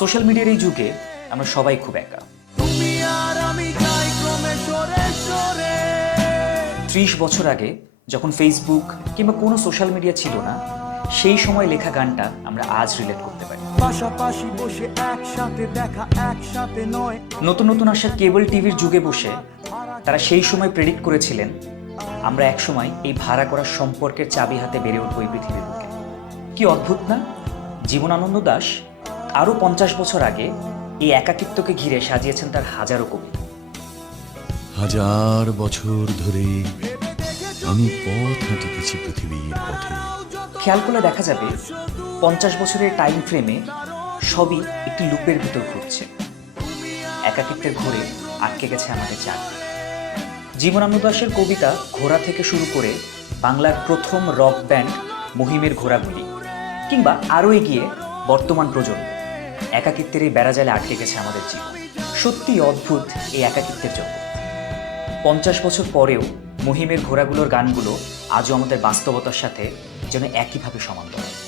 Social মিডিয়ার এই যুগে আমরা সবাই খুব একা। ত্রিশ বছর আগে যখন ফেসবুক কিংবা কোনো সোশ্যাল মিডিয়া ছিল না সেই সময় লেখা গানটা আমরা আজ রিলেট করতে পারি। পাশাপাশি বসে একসাথে দেখা একসাথে নয়। নতুন নতুন আসা কেবল টিভির যুগে বসে তারা সেই সময় প্রেডিক্ট করেছিলেন আমরা একসময় এই ভাড়া করা সম্পর্কের চাবি হাতে বেড়ে উঠবো এই পৃথিবীর বুকে। কি অদ্ভুত না? জীবনানন্দ দাস আরও পঞ্চাশ বছর আগে এই একাকিত্বকে ঘিরে সাজিয়েছেন তার হাজারো কবি। হাজার বছর ধরে আমি পথ হাঁটিতেছি পৃথিবীর পথে। খেয়াল করলে দেখা যাবে পঞ্চাশ বছরের টাইম ফ্রেমে সবই একটি লুপের ভিতর ঘুরছে। একাকিত্বের ঘোরে আটকে গেছে আমাদের চার জীবনানন্দ দাসের কবিতা ঘোড়া থেকে শুরু করে বাংলার প্রথম রক ব্যান্ড মহিমের ঘোড়াগুলি কিংবা আরও এগিয়ে বর্তমান প্রজন্ম। একাকিত্বের এই বেড়াজালে আটকে গেছে আমাদের জীবন। সত্যি অদ্ভুত এই একাকিত্বের জগৎ পঞ্চাশ বছর পরেও মহিমের ঘোড়াগুলোর গানগুলো আজও আমাদের বাস্তবতার সাথে যেন একইভাবে সমান্তরাল।